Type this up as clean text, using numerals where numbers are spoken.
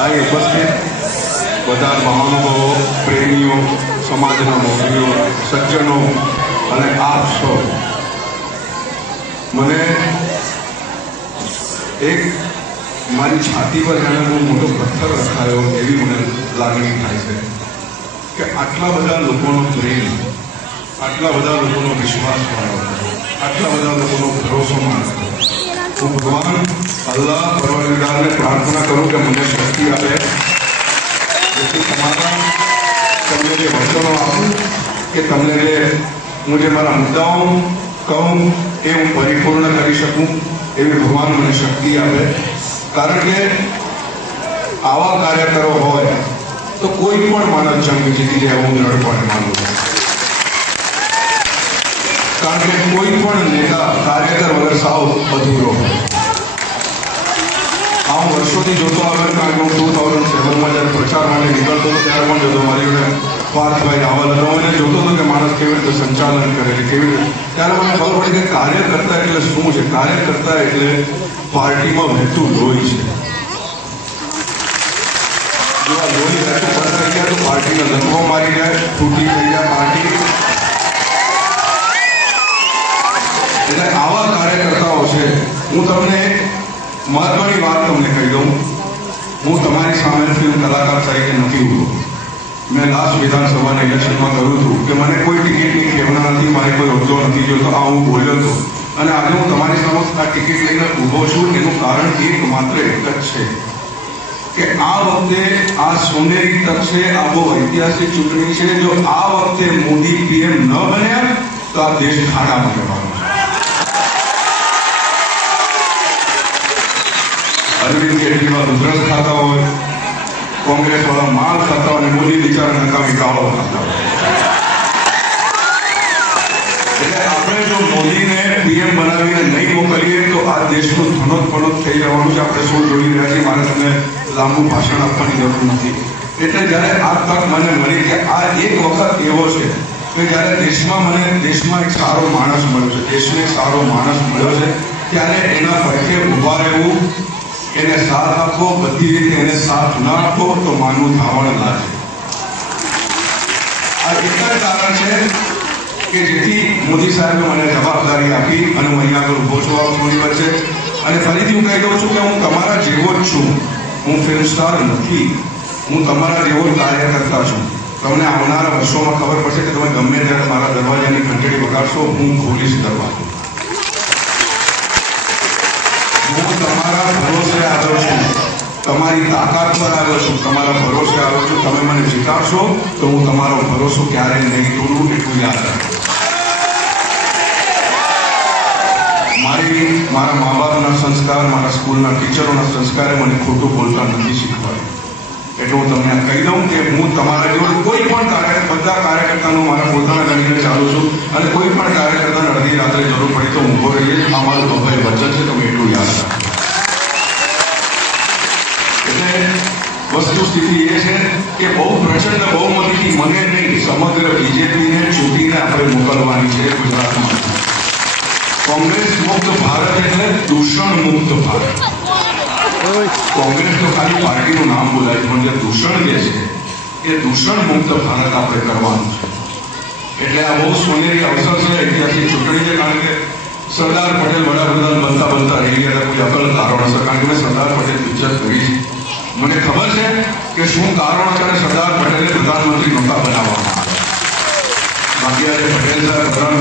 અહીં ઉપસ્થિત બધા મહાનુભાવો, પ્રેમીઓ, સમાજના મોભીઓ, સજ્જનો અને આપ સૌ, મને એક મારી છાતી પર જાણે બહુ મોટો પથ્થર રખાયો એવી મને લાગણી થાય છે કે આટલા બધા લોકોનો પ્રેમ, આટલા બધા લોકોનો વિશ્વાસ મારો, આટલા બધા લોકોનો ભરોસો મારો. હું ભગવાન અલ્લાહ પરવરદિગારને પ્રાર્થના કરું કે મને શક્તિ આપે, જેથી તમને જે વચનો આપું કે તમને જે હું જે મારા મુદ્દાઓ કહું એ હું પરિપૂર્ણ કરી શકું એવી ભગવાન મને શક્તિ આપે. કારણ કે આવા કાર્યકરો હોય તો કોઈ પણ માણસ જંગ જીતી જાય હું દ્રઢપણે માનું છું. કારણ કે કોઈ પણ નેતા કાર્યકર વગર સાવ અધૂરો હોય. હું વર્ષોથી જોતો આવ્યો, કારણ કે હું 2007માં જ્યારે પ્રચાર માટે નીકળતો હતો ત્યારે પણ જોતો, મારી જોડે પાર્થભાઈ રાવલ હતો, એને જોતો હતો કે માણસ કેવી રીતે સંચાલન કરે છે, કેવી રીતે. ત્યારે મને ખબર પડી કે કાર્યકર્તા એટલે શું છે. કાર્યકર્તા એટલે પાર્ટીમાં વહેતું લોહી છે. જો આ લોહી વહેતું બંધ થઈ જાય તો પાર્ટીને લંગો મારી જાય, તૂટી થઈ જાય પાર્ટી. એટલે આવા કાર્યકર્તાઓ છે. હું તમને મહત્વની વાત તમને કહી દઉં, હું તમારી સામે ફિલ્મ કલાકાર તરીકે નથી ઉભો. મેં લાસ્ટ વિધાનસભાના ઇલેક્શનમાં કહ્યું હતું કે મને કોઈ ટિકિટની ખેવના નથી, મારે કોઈ હોદ્દો નથી જોઈતો. આ હું બોલ્યો હતો અને આજે હું તમારી સામે આ ટિકિટ લઈને ઊભો છું. એનું કારણ એક માત્ર એક જ છે કે આ વખતે આ સોનેરી તક છે, આ બહુ ઐતિહાસિક ચૂંટણી છે. જો આ વખતે મોદી પીએમ ન બન્યા તો આ દેશ ખાડામાં જવાનો છે. અરવિંદ કેજરીવાલ રુદ્રસ ખાતા હોય, કોંગ્રેસ વાળા માલ ખાતા હોય અને મોદી બિચારા નકામી કાવળ ખાતા હોય. એટલે આપણે જો મોદીને પીએમ બનાવીને નહીં મોકલીએ તો આ દેશનું ધનોત્પનોત થઈ જવાનું છે. આપણે શું જોઈ રહ્યા છીએ, મારે તમને લાંબુ ભાષણ આપવાની જરૂર નથી. એટલે જ્યારે આ તક મને મળી કે આ એક વખત એવો છે કે જ્યારે દેશમાં એક સારો માણસ મળ્યો છે, દેશને એક સારો માણસ મળ્યો છે, ત્યારે એના પડખે ઉભા રહેવું, એને સાથ આપવો, બધી રીતે એને સાથ ન આપવો તો માનવું ધાવણ લાગે. આ એક જ કારણ છે કે જેથી મોદી સાહેબે મને જવાબદારી આપી અને હું અહીંયા આગળ ઉભો છું આપ થોડી વચ્ચે. અને ફરીથી હું કહી દઉં છું કે હું તમારા જેવો જ છું. હું ફિલ્મ સ્ટાર નથી, હું તમારા જેવો જ કાર્યકર્તા છું. તમને આવનારા વર્ષોમાં ખબર પડશે કે તમે ગમે ત્યારે મારા દરવાજાની ઘંટડી વગાડશો, હું ખોલીશ દરવાજો. હું તમારા ભરોસે આવ્યો છું, તમારી તાકાત પર આવ્યો છું, તમારા ભરોસે આવ્યો છું. તમે મને જીતાડશો તો હું તમારો ભરોસો ક્યારેય નહીં તોડું, એટલું યાદ રાખો. મારા મા બાપના સંસ્કાર, મારા સ્કૂલના ટીચરોના સંસ્કારે મને ખોટું બોલતા નથી શીખવાડ્યું. એટલે હું તમને કહી દઉં કે હું તમારા જેવો કોઈ પણ બધા કાર્યકર્તાનું મારા પોતાના ગણીને ચાલુ છું. અને કોઈ પણ કાર્યકર્તાને અડધી રાત્રે જરૂર પડી તો ઊભો રહીએ. આ મારું અભય વચન છે, તમે એટલું યાદ રાખો. એટલે વસ્તુસ્થિતિ એ છે કે બહુ પ્રચંડ બહુમતીથી મને નહીં, સમગ્ર બીજેપીને ચૂંટીને આપણે મોકલવાની છે ગુજરાતમાં. કોંગ્રેસ મુક્ત ભારત એટલે દૂષણ મુક્ત ભારત. કોંગ્રેસ તો ખાલી પાર્ટીનું નામ બોલાય, પણ જે દૂષણ જે છે એ દૂષણ મુક્ત ભારત આપણે કરવાનું છે. એટલે આ બહુ સોનેરી અવસર છે, ઐતિહાસિક ચૂંટણી છે. કારણ કે સરદાર પટેલ વડાપ્રધાન બનતા રહી ગયા કોઈ અકલ કારણોસર. કારણ કે મેં સરદાર પટેલ પિક્ચર કરી છે, મને ખબર છે કે શું કારણો ત્યારે સરદાર પટેલને પ્રધાનમંત્રી નહોતા બનાવવામાં આવ્યા. બાકી આજે પટેલ સાહેબ પ્રધાનમંત્રી